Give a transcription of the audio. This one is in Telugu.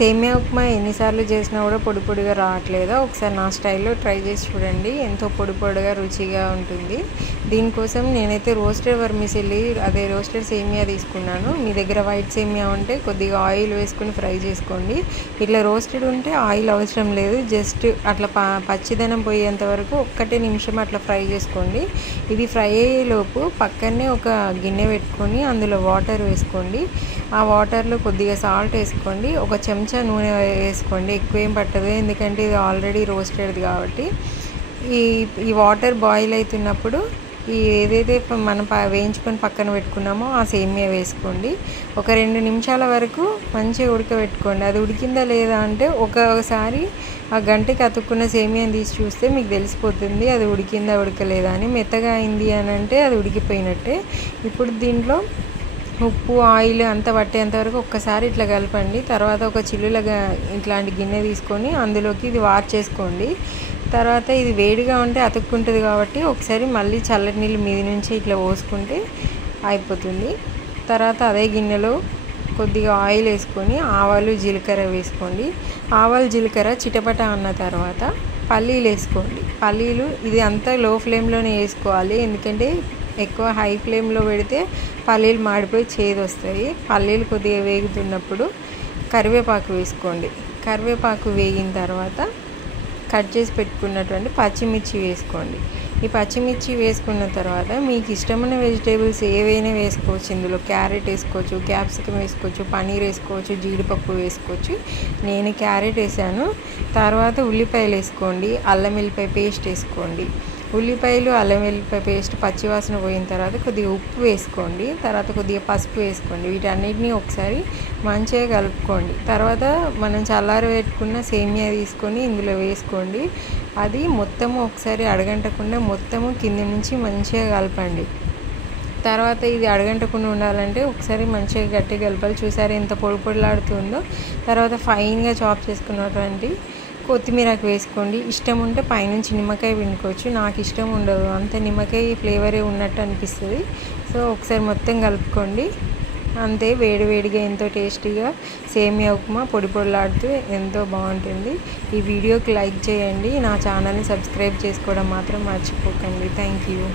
సేమియా ఉప్మా ఎన్నిసార్లు చేసినా కూడా పొడి పొడిగా రావట్లేదా? ఒకసారి నా స్టైల్లో ట్రై చేసి చూడండి. ఎంతో పొడి పొడిగా రుచిగా ఉంటుంది. దీనికోసం నేనైతే రోస్టెడ్ వర్మిసెల్లి అదే రోస్టెడ్ సేమియా తీసుకున్నాను. మీ దగ్గర వైట్ సేమియా ఉంటే కొద్దిగా ఆయిల్ వేసుకుని ఫ్రై చేసుకోండి. ఇట్లా రోస్టెడ్ ఉంటే ఆయిల్ అవసరం లేదు. జస్ట్ అట్లా పచ్చిదనం పోయేంత వరకు 1 నిమిషం అట్లా ఫ్రై చేసుకోండి. ఇది ఫ్రై అయ్యేలోపు పక్కనే ఒక గిన్నె పెట్టుకొని అందులో వాటర్ వేసుకోండి. ఆ వాటర్లో కొద్దిగా సాల్ట్ వేసుకోండి. ఒక చెంచా నూనె వేసుకోండి. ఎక్కువ ఏం పట్టదు, ఎందుకంటే ఇది ఆల్రెడీ రోస్టెడ్ కాబట్టి. ఈ వాటర్ బాయిల్ అవుతున్నప్పుడు ఏదైతే మనం వేయించుకొని పక్కన పెట్టుకున్నామో ఆ సేమియా వేసుకోండి. ఒక 2 నిమిషాల వరకు మంచిగా ఉడకబెట్టుకోండి. అది ఉడికిందా లేదా అంటే ఒకసారి ఆ గంటకి అతుక్కున్న సేమియాని తీసి చూస్తే మీకు తెలిసిపోతుంది అది ఉడికిందా ఉడకలేదా అని. మెత్తగా అయింది అని అంటే అది ఉడికిపోయినట్టే. ఇప్పుడు దీంట్లో ఉప్పు ఆయిల్ అంతా పట్టేంత వరకు ఒక్కసారి ఇట్లా కలపండి. తర్వాత ఒక చిల్లులగా ఇట్లాంటి గిన్నె తీసుకొని అందులోకి ఇది వార్చేసుకోండి. తర్వాత ఇది వేడిగా ఉంటే అతుక్కుంటుంది కాబట్టి ఒకసారి మళ్ళీ చల్లటి నీళ్ళు మీద నుంచి ఇట్లా పోసుకుంటే అయిపోతుంది. తర్వాత అదే గిన్నెలో కొద్దిగా ఆయిల్ వేసుకొని ఆవాలు జీలకర్ర వేసుకోండి. ఆవాలు జీలకర్ర చిటపట అన్న తర్వాత పల్లీలు వేసుకోండి. పల్లీలు ఇది అంతా లో ఫ్లేమ్లోనే వేసుకోవాలి, ఎందుకంటే ఎక్కువ హై ఫ్లేమ్లో పెడితే పల్లీలు మాడిపోయి చేదు వస్తాయి. పల్లీలు కొద్దిగా వేగుతున్నప్పుడు కరివేపాకు వేసుకోండి. కరివేపాకు వేగిన తర్వాత కట్ చేసి పెట్టుకున్నటువంటి పచ్చిమిర్చి వేసుకోండి. ఈ పచ్చిమిర్చి వేసుకున్న తర్వాత మీకు ఇష్టమైన వెజిటేబుల్స్ ఏవైనా వేసుకోవచ్చు. ఇందులో క్యారెట్ వేసుకోవచ్చు, క్యాప్సికమ్ వేసుకోవచ్చు, పన్నీర్ వేసుకోవచ్చు, జీడిపప్పు వేసుకోవచ్చు. నేను క్యారెట్ వేసాను. తర్వాత ఉల్లిపాయలు వేసుకోండి. అల్లం వెల్లిపాయ పేస్ట్ వేసుకోండి. ఉల్లిపాయలు అల్లం వెల్లిపాయ పేస్ట్ పచ్చివాసన పోయిన తర్వాత కొద్దిగా ఉప్పు వేసుకోండి. తర్వాత కొద్దిగా పసుపు వేసుకోండి. వీటన్నిటిని ఒకసారి మంచిగా కలుపుకోండి. తర్వాత మనం చల్లారబెట్టుకున్న సేమియా తీసుకొని ఇందులో వేసుకోండి. అది మొత్తము ఒకసారి అడగంటకుండా మొత్తము కింద నుంచి మంచిగా కలపండి. తర్వాత ఇది అడగంటకుండా ఉండాలంటే ఒకసారి మంచిగా గట్టిగా కలపాలి. చూసారు ఎంత పొడి పొడిలాడుతుందో. తర్వాత ఫైన్గా చాప్ చేసుకున్నటువంటి కొత్తిమీరకు వేసుకోండి. ఇష్టం ఉంటే పైనుంచి నిమ్మకాయ పిండుకోవచ్చు. నాకు ఇష్టం ఉండదు, అంత నిమ్మకాయ ఫ్లేవరే ఉన్నట్టు అనిపిస్తుంది. సో ఒకసారి మొత్తం కలుపుకోండి. అంతే, వేడివేడిగా ఎంతో టేస్టీగా సేమియా ఉప్మా పొడి పొడిలాడుతూ ఎంతో బాగుంటుంది. ఈ వీడియోకి లైక్ చేయండి. నా ఛానల్ని సబ్స్క్రైబ్ చేసుకోవడం మాత్రం మర్చిపోకండి. Thank you.